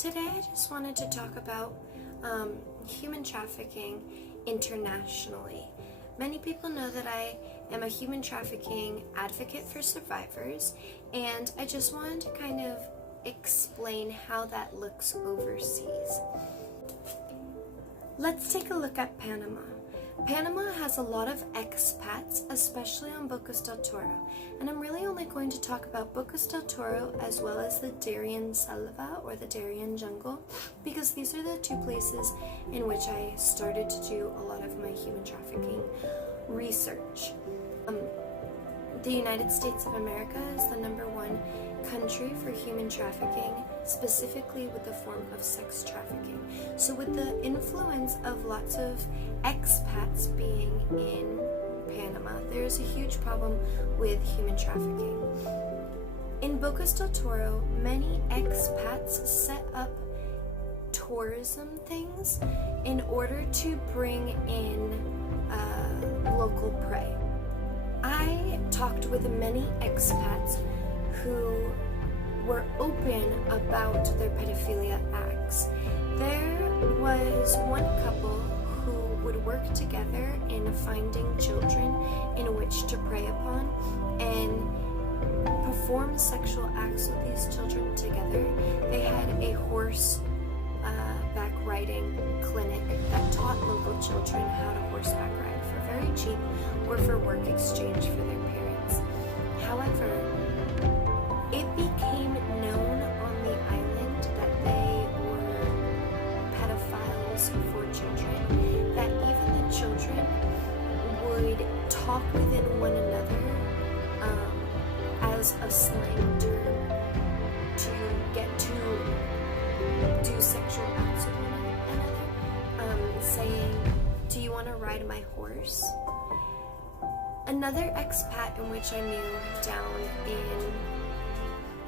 Today I just wanted to talk about human trafficking internationally. Many people know that I am a human trafficking advocate for survivors, and I just wanted to kind of explain how that looks overseas. Let's take a look at Panama. Panama has a lot of expats, especially on Bocas del Toro, and I'm really only going to talk about Bocas del Toro as well as the Darien Selva or the Darien Jungle, because these are the two places in which I started to do a lot of my human trafficking research. The United States of America is the #1 country for human trafficking, specifically with the form of sex trafficking. So with the influence of lots of expats being in Panama, there's a huge problem with human trafficking. In Bocas del Toro, many expats set up tourism things in order to bring in local prey. I talked with many expats who were open about their pedophilia acts. There was one couple who would work together in finding children in which to prey upon and perform sexual acts with these children together. They had a horseback riding clinic that taught local children how to horseback ride for very cheap or for work exchange for their parents. However, it became known on the island that they were pedophiles for children, that even the children would talk within one another as a slang term to get to do sexual acts with one another, saying, "Do you want to ride my horse?" Another expat in which I knew down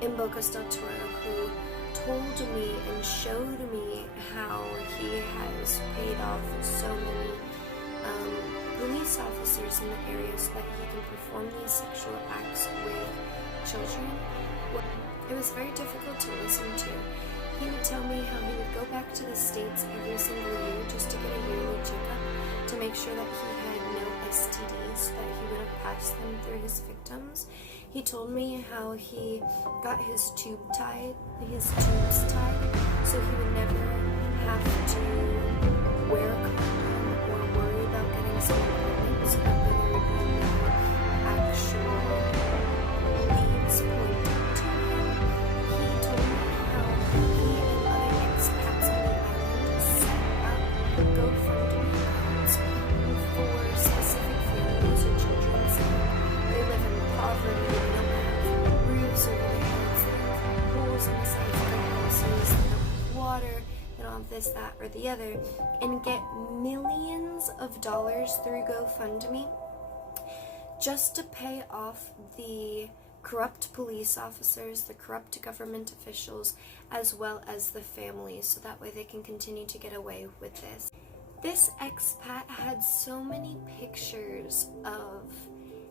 in Bocas del Toro who told me and showed me how he has paid off so many police officers in the area so that he can perform these sexual acts with children. It was very difficult to listen to. He would tell me how he would go back to the States every single year just to get a yearly checkup to make sure that he had no STDs, that he would have passed them through his victims. He told me how he got his tubes tied, so he would never have to wear a condom or worry about getting some appointments, but there would be no actual leads pointing to him. He told me how he and other expats on the island set up GoFundMe accounts for specific families or children saying they live in poverty, they don't have roofs over their heads, they have holes in the sides of their houses, they don't have water, they don't have this, that, or the other, and get millions of dollars through GoFundMe just to pay off the corrupt police officers, the corrupt government officials, as well as the families, so that way they can continue to get away with this. This expat had so many pictures of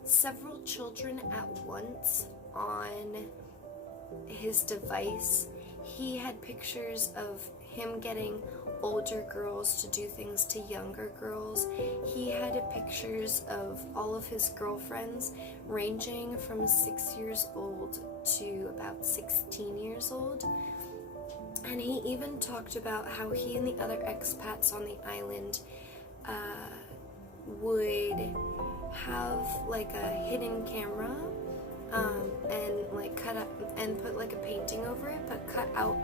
several children at once on his device. He had pictures of him getting older girls to do things to younger girls. He had pictures of all of his girlfriends ranging from 6 years old to about 16 years old. And he even talked about how he and the other expats on the island would have like a hidden camera and like cut up and put like a painting over it, but cut out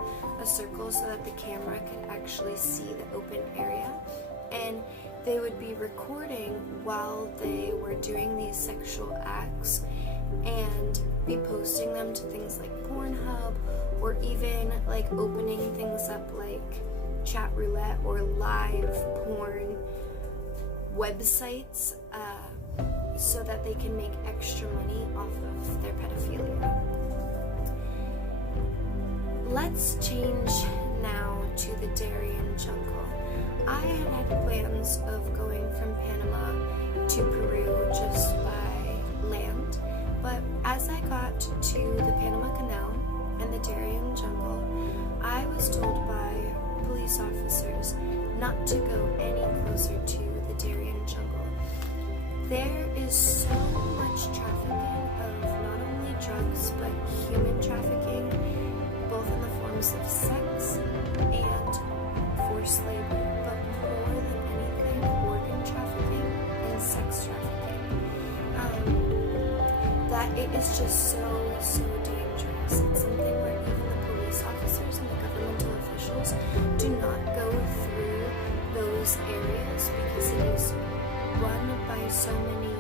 a circle so that the camera could actually see the open area, and they would be recording while they were doing these sexual acts and be posting them to things like Pornhub, or even like opening things up like chat roulette or live porn websites so that they can make extra money off of their pedophilia. Let's change now to the Darien Jungle. I had plans of going from Panama to Peru just by land, but as I got to the Panama Canal and the Darien Jungle, I was told police officers not to go any closer to the Darien jungle. There is so much trafficking of not only drugs but human trafficking, both in the forms of sex and forced labor, but more than anything, organ trafficking and sex trafficking. That it is just so dangerous. It's something where even the police officers and the governmental officials do not go through those areas because it is run by so many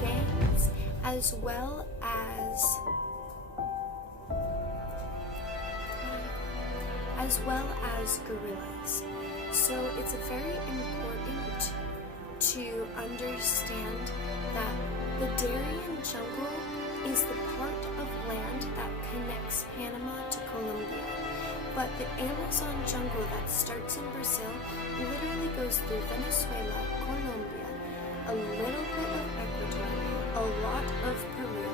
gangs as well as guerrillas. So it's very important to understand that the Darien jungle is the part of land that connects Panama to Colombia. But the Amazon jungle that starts in Brazil literally goes through Venezuela, Colombia, a little bit of Ecuador, a lot of Peru,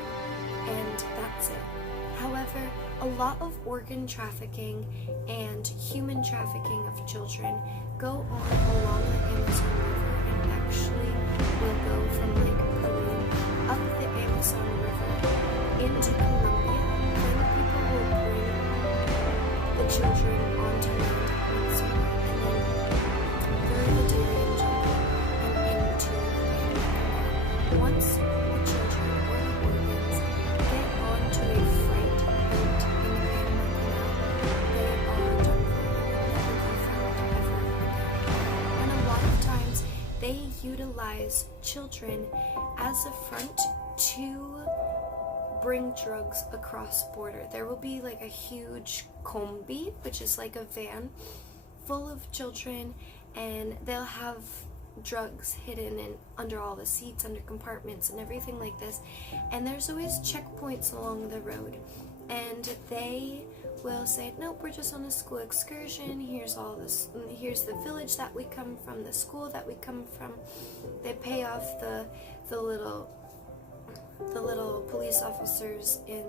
and that's it. However, a lot of organ trafficking and human trafficking of children go on along the Amazon River and actually will go from Lake Peru up the Amazon River into Colombia. Then people will bring the children onto land once more and then through the Darien jungle and into the Panama Canal. Once the children or the organs get onto a freight boat in the Panama Canal, they are done for. They will never be found ever again. And a lot of times they utilize children as a front to bring drugs across border. There will be like a huge combi, which is like a van full of children, and they'll have drugs hidden in under all the seats, under compartments and everything like this. And there's always checkpoints along the road, and they will say, nope, we're just on a school excursion, here's the village that we come from, the school that we come from. They pay off the little police officers in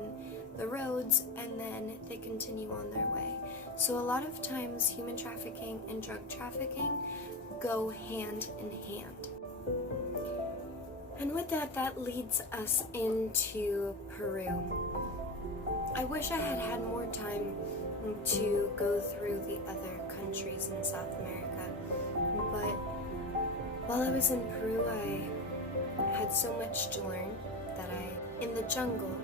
the roads, and then they continue on their way. So a lot of times human trafficking and drug trafficking go hand in hand. And with that leads us into Peru. I wish I had had more time to go through the other countries in South America, but while I was in Peru, I had so much to learn that in the jungle,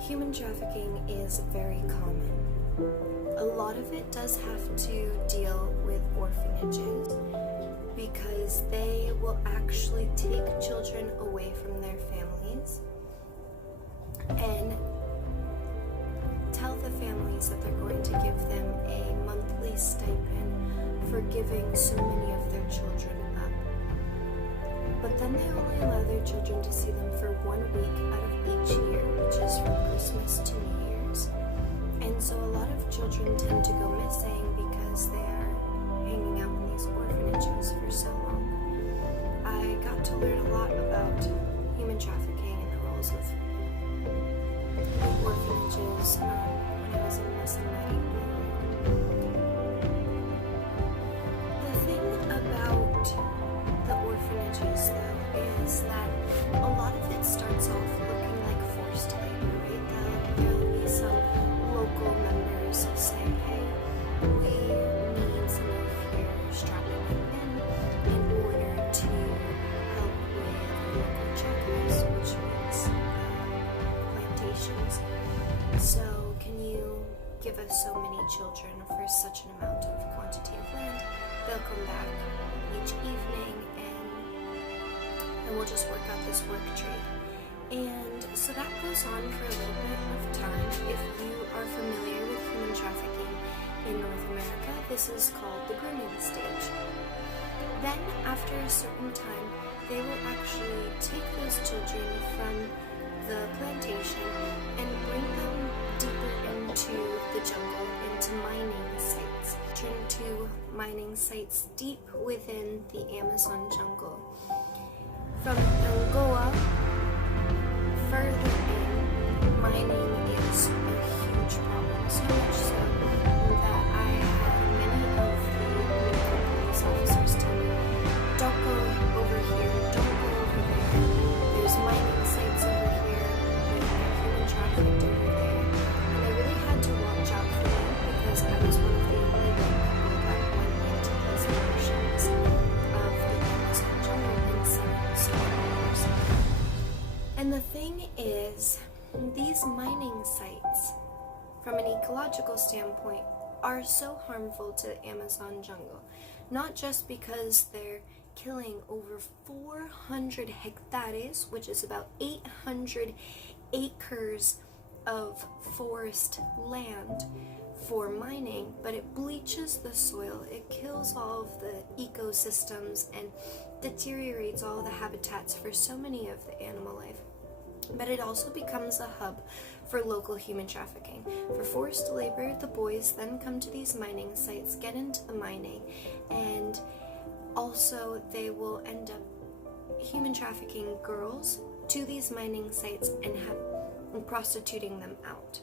human trafficking is very common. A lot of it does have to deal with orphanages because they will actually take children away from their families and tell the families that they're going to give them a monthly stipend for giving so many of their children up. But then they only allow their children to see them for 1 week out of each year, which is from Christmas to New Year's. And so a lot of children tend to go missing because they are hanging out in these orphanages for so long. I got to learn a lot about human trafficking and the roles of orphanages when I was in Cinética. The thing about the orphanages, though, is that a lot of it starts off looking like forced labor, right? There'll be some local members who say, hey, we need some of your strapping men in order to help with local checkers, which means plantations. So can you give us so many children for such an amount of quantity of land? They'll come back each evening and we'll just work out this work trade. And so that goes on for a little bit of time. If you are familiar with human trafficking in North America, this is called the grooming stage. Then after a certain time, they will actually take those children from the plantation and bring them deeper into the jungle, into mining sites, into mining sites deep within the Amazon jungle. From Angola further in, mining is a huge problem, so much so that I from an ecological standpoint, are so harmful to the Amazon jungle. Not just because they're killing over 400 hectares, which is about 800 acres of forest land for mining, but it bleaches the soil, it kills all of the ecosystems and deteriorates all the habitats for so many of the animal life. But it also becomes a hub for local human trafficking. For forced labor, the boys then come to these mining sites, get into the mining, and also they will end up human trafficking girls to these mining sites and prostituting them out.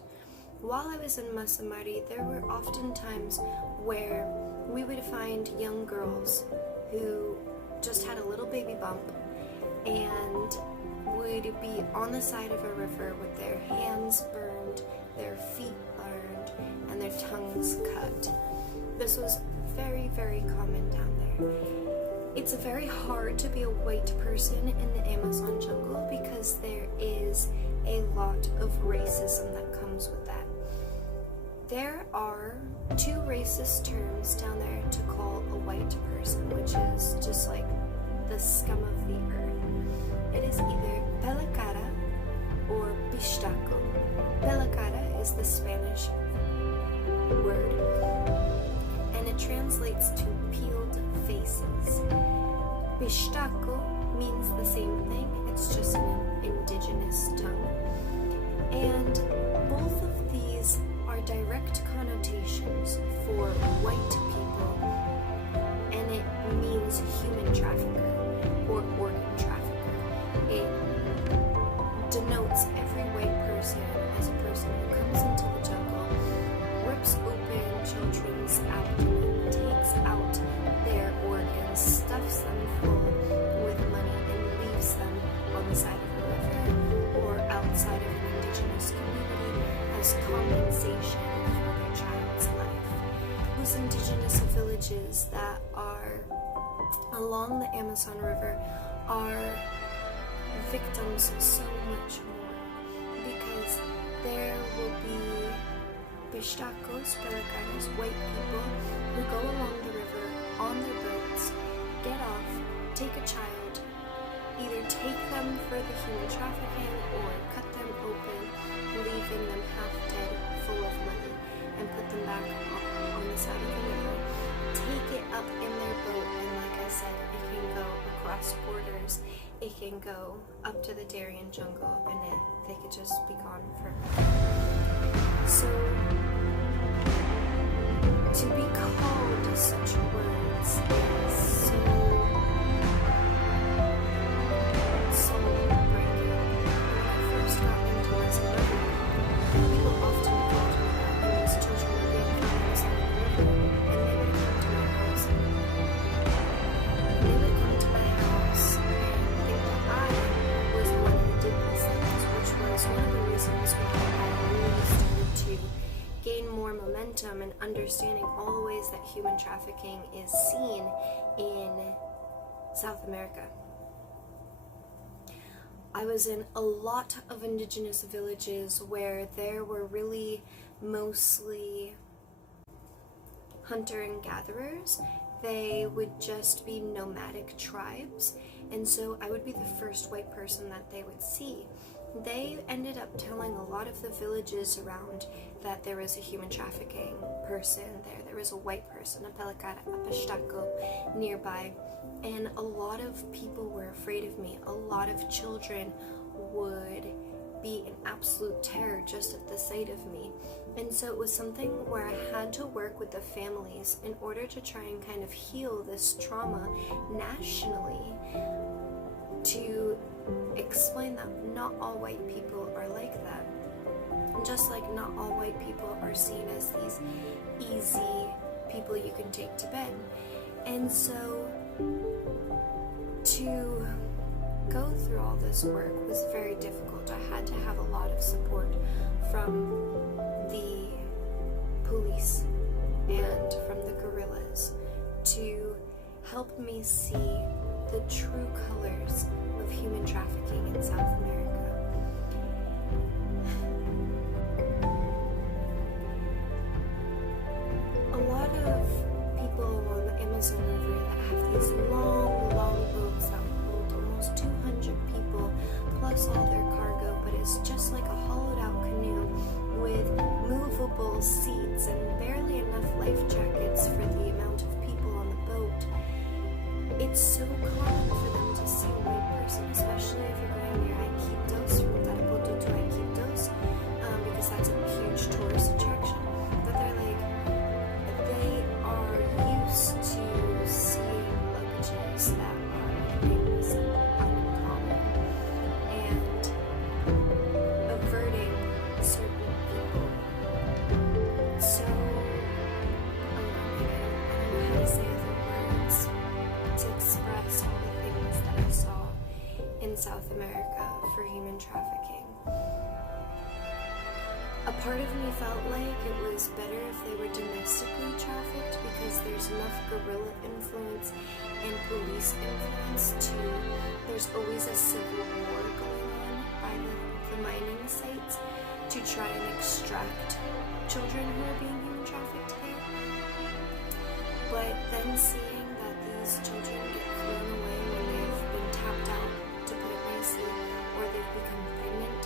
While I was in Masamari, there were often times where we would find young girls who just had a little baby bump and would be on the side of a river with their hands burned, their feet burned, and their tongues cut. This was very, very common down there. It's very hard to be a white person in the Amazon jungle because there is a lot of racism that comes with that. There are two racist terms down there to call a white person, which is just like the scum of the earth. It is either pelacara or pistaco. Pelacara is the Spanish word, and it translates to peeled faces. Pistaco means the same thing, it's just an indigenous tongue. And both of these are direct connotations for white people, and it means human trafficker or organ trafficker. It denotes every white person as a person who comes into the jungle, rips open children's abdomen, takes out their organs, stuffs them full with money, and leaves them on the side of a river or outside of an indigenous community as compensation for their child's life. Those indigenous villages that are along the Amazon River are victims so much more because there will be pistacos, pelacanos, white people who go along the river on their boats, get off, take a child, either take them for the human trafficking or cut them open, leaving them half dead, full of money, and put them back on the side of the river, take it up in their boat, and like I said, it can go across borders, it can go up to the Darien jungle, and they could just be gone forever. So, to be called such words is so soul-breaking. When I first got into Masamari, people often told me that these children were being found on the side of the river, and they would come to my house. They would come to my house and think that I was the one who did these things, which was one of the reasons why I really started to gain more momentum and understanding all the ways that human trafficking is seen in South America. I was in a lot of indigenous villages where there were really mostly hunter and gatherers. They would just be nomadic tribes, and so I would be the first white person that they would see. They ended up telling a lot of the villages around that there was a human trafficking person there. There was a white person, a pelacara, a pistaco nearby, and a lot of people were afraid of me. A lot of children would be in absolute terror just at the sight of me. And so it was something where I had to work with the families in order to try and kind of heal this trauma nationally, to explain that not all white people are like that. Just like not all white people are seen as these easy people you can take to bed. And so to go through all this work was very difficult. I had to have a lot of support from the police and from the guerrillas to help me see the true colors of human trafficking in South America. these long, long boats that hold almost 200 people, plus all their cargo, but it's just like a hollowed out canoe with movable seats and barely enough life jackets for the amount of people on the boat. It's so common for them to see a white person, especially if you're going near Iquitos, from Tarapoto to Iquitos, because that's a huge tourist attraction. But they are used to seeing luggages that are things uncommon and averting certain people. So, I don't know how to say other words to express all the things that I saw in South America for human trafficking. A part of me felt like it was better if they were domestically trafficked because there's enough guerrilla influence and police influence there's always a civil war going on by the mining sites to try and extract children who are being human trafficked there. But then seeing that these children get thrown away when they've been tapped out, to put it nicely, or they've become pregnant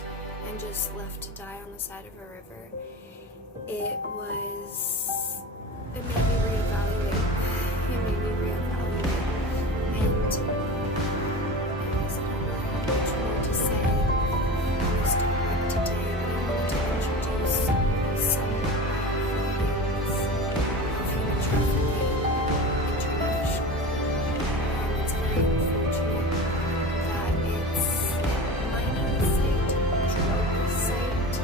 and just left to die on the side of a river, it made me reevaluate. And I guess I don't really have much more to say on this topic today, but I wanted to introduce some things of human trafficking internationally. It's very unfortunate that it's mining site, drug site,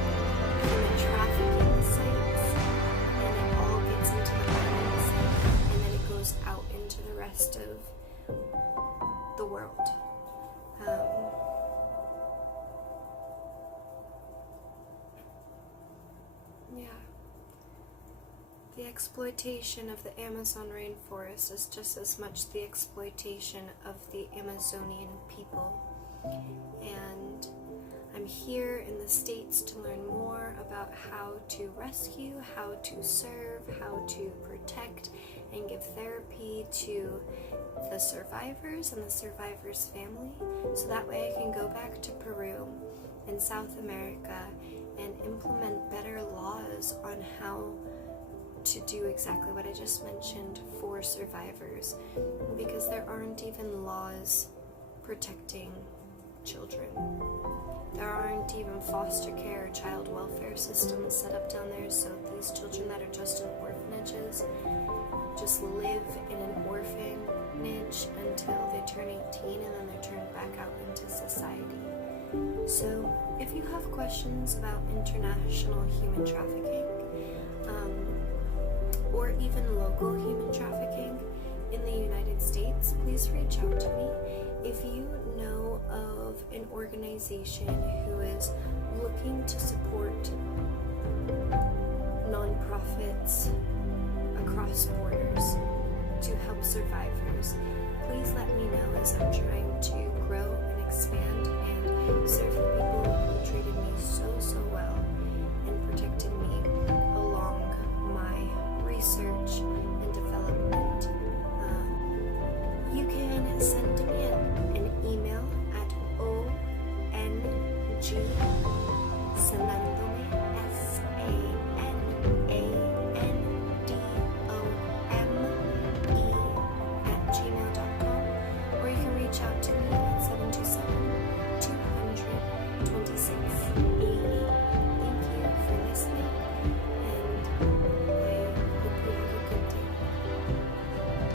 human trafficking sites, and it all gets into the mining site, and then it goes out into the rest of the world. The exploitation of the Amazon rainforest is just as much the exploitation of the Amazonian people. And I'm here in the States to learn more about how to rescue, how to serve, how to protect, and give therapy to the survivors and the survivors' family, so that way I can go back to Peru in South America and implement better laws on how to do exactly what I just mentioned for survivors, because there aren't even laws protecting children. There aren't even foster care or child welfare systems set up down there, so these children that are just in orphanages just live in an orphanage until they turn 18 and then they're turned back out into society. So if you have questions about international human trafficking, or even local human trafficking in the United States, please reach out to me. If you know of an organization who is looking to support nonprofits across borders to help survivors, please let me know, as I'm trying to grow and expand and serve the people who treat